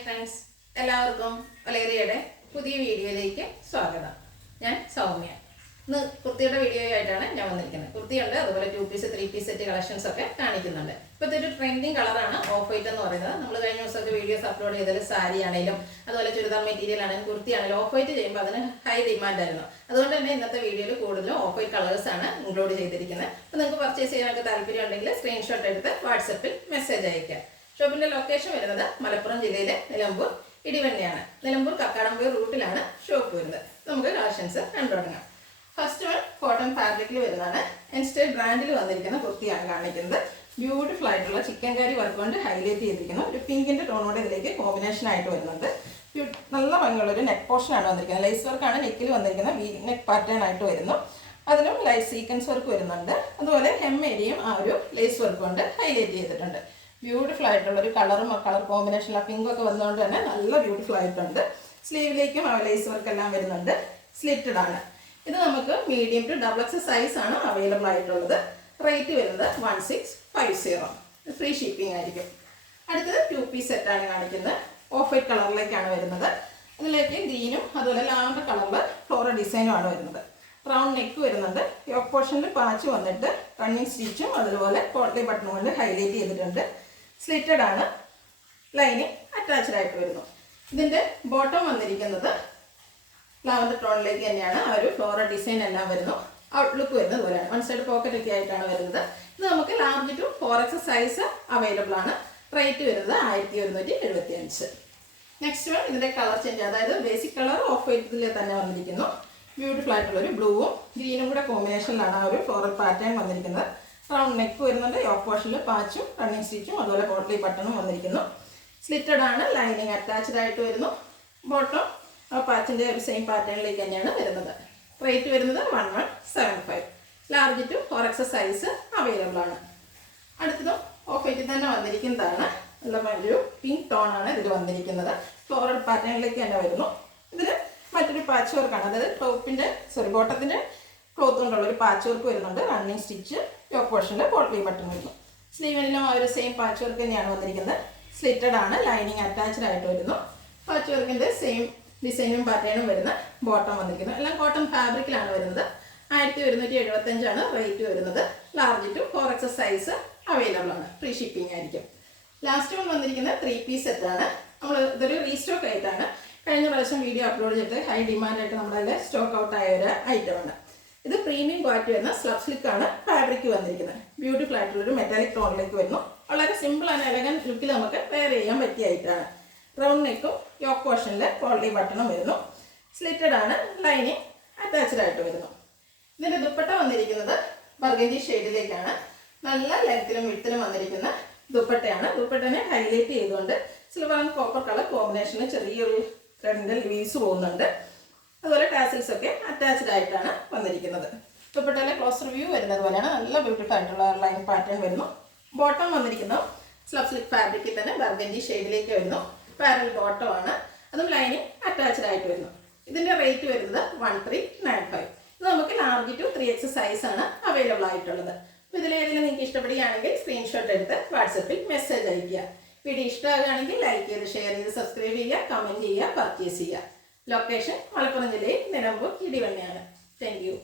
Friends, എല്ലാവർക്കും വലേറിയയുടെ പുതിയ വീഡിയോയിലേക്ക് സ്വാഗതം. ഞാൻ സൗമ്യ. ഇന്ന് കുർത്തിയുടെ വീഡിയോ ആയിട്ടാണ് ഞാൻ വന്നിരിക്കുന്നത്. കുർത്തിയുണ്ട്, അതുപോലെ 2 പീസ് 3 പീസ് സെറ്റ് കളക്ഷൻസ് ഒക്കെ കാണിക്കുന്നുണ്ട്. ഇപ്പോഴത്തെ ഒരു ട്രെൻഡിങ് കളറാണ് ഓഫ് വൈറ്റ് എന്ന് പറയുന്നത്. നമ്മൾ കഴിഞ്ഞ ദിവസമൊക്കെ വീഡിയോസ് അപ്ലോഡ് ചെയ്തതിൽ സാരി ആണെങ്കിലും അതുപോലെ ചുരിദാർ മെറ്റീരിയൽ ആണെങ്കിലും കുർത്തി ആണെങ്കിലും ഓഫ് വൈറ്റ് ചെയ്യുമ്പോൾ അതിന് ഹൈ ഡിമാൻഡ് ആയിരുന്നു. അതുകൊണ്ട് തന്നെ ഇന്നത്തെ വീഡിയോയിൽ കൂടുതലും ഓഫ് വൈറ്റ് കളേഴ്സ് ആണ് ഇൻക്ലൂഡ് ചെയ്തിരിക്കുന്നത്. അപ്പോൾ നിങ്ങൾക്ക് പർച്ചേസ് ചെയ്യാനൊക്കെ താല്പര്യം ഉണ്ടെങ്കിൽ സ്ക്രീൻഷോട്ട് എടുത്ത് വാട്സപ്പിൽ മെസ്സേജ് അയക്കാം. ഷോപ്പിന്റെ ലൊക്കേഷൻ വരുന്നത് മലപ്പുറം ജില്ലയിലെ നിലമ്പൂർ ഇടിവണ്ണയാണ്. നിലമ്പൂർ കക്കാടംപൊയിൽ റൂട്ടിലാണ് ഷോപ്പ് വരുന്നത്. നമുക്ക് കളക്ഷൻസ് കണ്ടുതുടങ്ങാം. ഫസ്റ്റ് വൺ കോട്ടൺ ഫാബ്രിക്കിൽ വരുന്നതാണ്. എൻസ്റ്റൈൽ ബ്രാൻഡിൽ വന്നിരിക്കുന്ന കുർത്തിയാണ് കാണിക്കുന്നത്. ബ്യൂട്ടിഫുൾ ആയിട്ടുള്ള ചിക്കൻ കറി വർക്ക് കൊണ്ട് ഹൈലൈറ്റ് ചെയ്തിരിക്കുന്നു. ഒരു പിങ്കിന്റെ ടോണോടെ ഇതിലേക്ക് കോമ്പിനേഷൻ ആയിട്ട് വരുന്നുണ്ട്. നല്ല ഭംഗിയുള്ള ഒരു നെക്ക് പോർഷൻ ആണ് വന്നിരിക്കുന്നത്. ലൈസ് വർക്കാണ് നെക്കിൽ വന്നിരിക്കുന്ന വി നെക്ക് പാറ്റേൺ ആയിട്ട് വരുന്നു. അതിലും ലൈറ്റ് സീക്വൻസ് വർക്ക് വരുന്നുണ്ട്. അതുപോലെ ഹെം ഏരിയയും ആ ഒരു ലേസ് വർക്ക് കൊണ്ട് ഹൈലൈറ്റ് ചെയ്തിട്ടുണ്ട്. ബ്യൂട്ടിഫുൾ ആയിട്ടുള്ള ഒരു കളറും കളർ കോമ്പിനേഷൻ പിങ്ക് ഒക്കെ വന്നതുകൊണ്ട് തന്നെ നല്ല ബ്യൂട്ടിഫുൾ ആയിട്ടുണ്ട്. സ്ലീവിലേക്കും ആ ലൈസ് വർക്ക് എല്ലാം വരുന്നുണ്ട്. സ്ലിറ്റഡ് ആണ്. ഇത് നമുക്ക് മീഡിയം ടു XXL സൈസ് ആണ് അവൈലബിൾ ആയിട്ടുള്ളത്. റേറ്റ് വരുന്നത് 1650. ഫ്രീ ഷിപ്പിംഗ് ആയിരിക്കും. അടുത്തത് 2 പീസ് സെറ്റാണ് കാണിക്കുന്നത്. ഓഫ് വൈറ്റ് കളറിലേക്കാണ് വരുന്നത്. അതിലേക്ക് ഗ്രീനും അതുപോലെ ലാവൻഡർ കളറിൽ ഫ്ലോറൽ ഡിസൈനും ആണ് വരുന്നത്. റൗണ്ട് നെക്ക് വരുന്നുണ്ട്. യോക്ക് പോർഷനിൽ പാച്ച് വന്നിട്ട് റണ്ണിങ് സ്റ്റിച്ചും അതുപോലെ പോട്ട്ലി ബട്ടൺ കൊണ്ട് ഹൈലൈറ്റ് ചെയ്തിട്ടുണ്ട്. സ്ലിറ്റഡ് ആണ്. ലൈനിങ് അറ്റാച്ച്ഡ് ആയിട്ട് വരുന്നു. ഇതിൻ്റെ ബോട്ടം വന്നിരിക്കുന്നത് ലാവൻഡർ ടോണിലേക്ക് തന്നെയാണ്. ആ ഒരു ഫ്ലോറൽ ഡിസൈൻ എല്ലാം വരുന്നു. ഔട്ട്ലുക്ക് വരുന്നത് പോലെയാണ്. വൺ സൈഡ് പോക്കറ്റ് ഒക്കെ ആയിട്ടാണ് വരുന്നത്. ഇത് നമുക്ക് large to 4XL size available ആണ്. റേറ്റ് വരുന്നത് 1175. നെക്സ്റ്റ് വൺ ഇതിൻ്റെ കളർ ചേഞ്ച്, അതായത് ബേസിക് കളർ ഓഫ് വൈറ്റിൽ തന്നെ വന്നിരിക്കുന്നു. ബ്യൂട്ടിഫുൾ ആയിട്ടുള്ള ഒരു ബ്ലൂവും ഗ്രീനും കൂടെ കോമ്പിനേഷനിലാണ് ആ ഒരു ഫ്ലോറൽ പാറ്റേൺ വന്നിരിക്കുന്നത്. റൗണ്ട് നെക്ക് വരുന്നുണ്ട്. യോക്ക് പോർഷനിൽ പാച്ചും റണ്ണിങ് സ്റ്റിച്ചും അതുപോലെ പോട്ട്ലി ബട്ടണും വന്നിരിക്കുന്നു. സ്ലിറ്റഡ് ആണ്. ലൈനിങ് അറ്റാച്ച്ഡ് ആയിട്ട് വരുന്നു. ബോട്ടം ആ പാച്ചിൻ്റെ ഒരു സെയിം പാറ്റേണിലേക്ക് തന്നെയാണ് വരുന്നത്. റേറ്റ് വരുന്നത് 1175. Large to 4XL size available ആണ്. അടുത്തതും ഓഫ് വൈറ്റിൽ തന്നെ വന്നിരിക്കുന്നതാണ്. നല്ല ഒരു പിങ്ക് ടോൺ ആണ് ഇതിൽ വന്നിരിക്കുന്നത്. ഫ്ലോറൽ പാറ്റേണിലേക്ക് തന്നെ വരുന്നു. ഇതിൽ മറ്റൊരു പാച്ച് വർക്കാണ്, അതായത് ബോട്ടത്തിൻ്റെ ക്ലോത്ത് കൊണ്ടുള്ള ഒരു പാച്ച് വർക്ക് വരുന്നുണ്ട്. റണ്ണിങ് സ്റ്റിച്ച്, യോക്ക് പോർഷനിൽ പോട്ട്ലി ബട്ടൺ വരുന്നു. സ്ലീവിനും ആ ഒരു സെയിം പാച്ച് വർക്ക് തന്നെയാണ് വന്നിരിക്കുന്നത്. സ്ലിറ്റഡ് ആണ്. ലൈനിങ് അറ്റാച്ച്ഡ് ആയിട്ട് വരുന്നു. പാച്ച് വർക്കിൻ്റെ സെയിം ഡിസൈനും പാറ്റേണും വരുന്ന ബോട്ടം വന്നിരിക്കുന്നു. എല്ലാം കോട്ടൺ ഫാബ്രിക്കിലാണ് വരുന്നത്. 1175 ആണ് റേറ്റ് വരുന്നത്. Large to 4XL size available ആണ്. ഫ്രീ ഷിപ്പിംഗ് ആയിരിക്കും. ലാസ്റ്റ് വൺ വന്നിരിക്കുന്നത് 3 പീസ് സെറ്റാണ്. ഇതൊരു റീസ്റ്റോക്ക് ആയിട്ടാണ്. കഴിഞ്ഞ പ്രാവശ്യം വീഡിയോ അപ്ലോഡ് ചെയ്ത് ഹൈ ഡിമാൻഡായിട്ട് നമ്മുടെ സ്റ്റോക്ക് ഔട്ട് ആയ ഒരു ഐറ്റമാണ്. ഇത് പ്രീമിയം ക്വാളിറ്റി വരുന്ന സ്ലബ് സിൽക്കാണ് ഫാബ്രിക് വന്നിരിക്കുന്നത്. ബ്യൂട്ടിഫുൾ ആയിട്ടുള്ളൊരു മെറ്റാലിക് ടോണിലേക്ക് വരുന്നു. വളരെ സിമ്പിൾ ആൻഡ് എലഗന്റ് ലുക്കിൽ നമുക്ക് വെയർ ചെയ്യാൻ പറ്റിയ ഐറ്റമാണ്. റൗണ്ട് നെക്കും യോക്ക് പോർഷനിൽ പോട്ട്ലി ബട്ടണും വരുന്നു. സ്ലിറ്റഡ് ആണ്. ലൈനിങ് അറ്റാച്ച്ഡ് ആയിട്ട് വരുന്നു. ഇതിൻ്റെ ദുപ്പട്ട വന്നിരിക്കുന്നത് ബർഗൻഡി ഷെയ്ഡിലേക്കാണ്. നല്ല ലെങ്ത്തിലും വിഡ്ത്തിലും വന്നിരിക്കുന്ന ദുപ്പട്ടയാണ്. ദുപ്പട്ടനെ ഹൈലൈറ്റ് ചെയ്തുകൊണ്ട് സിൽവർ ആൻഡ് കോപ്പർ കളർ കോമ്പിനേഷനിൽ ചെറിയൊരു ത്രെഡിൻ്റെ ലീവ്സ് പോകുന്നുണ്ട്. അതുപോലെ ടാസിൽസ് ഒക്കെ അറ്റാച്ച്ഡ് ആയിട്ടാണ് വന്നിരിക്കുന്നത്. ദുപ്പട്ടയിലെ ക്ലോസർ വ്യൂ വരുന്നത് പോലെയാണ്. നല്ല ബ്യൂട്ടിഫുൾ ആയിട്ടുള്ള ലൈൻ പാറ്റേൺ വരുന്നു. ബോട്ടം വന്നിരിക്കുന്നത് സ്ലബ് സിൽക്ക് ഫാബ്രിക്കിൽ തന്നെ ബർഗൻഡി ഷെയ്ഡിലേക്ക് വരുന്നു. പാരൽ ബോട്ടം ആണ്. അതും ലൈനിങ് അറ്റാച്ച്ഡ് ആയിട്ട് വരുന്നു. ഇതിൻ്റെ റേറ്റ് വരുന്നത് 1395. ഇത് നമുക്ക് ലാർജ് ടു 3XL സൈസ് ആണ് അവൈലബിൾ ആയിട്ടുള്ളത്. അപ്പോൾ ഇതിലേതെങ്കിലും നിങ്ങൾക്ക് ഇഷ്ടപ്പെടുകയാണെങ്കിൽ സ്ക്രീൻഷോട്ട് എടുത്ത് വാട്സപ്പിൽ മെസ്സേജ് അയയ്ക്കുക. വീഡിയോ ഇഷ്ടമാകുകയാണെങ്കിൽ ലൈക്ക് ചെയ്ത് ഷെയർ ചെയ്ത് സബ്സ്ക്രൈബ് ചെയ്യുക, കമൻറ്റ് ചെയ്യുക, പർച്ചേസ് ചെയ്യുക. ലൊക്കേഷൻ മലപ്പുറം ജില്ലയിൽ നിലമ്പൂർ ഇടിവണ്ണയാണ്. Thank you.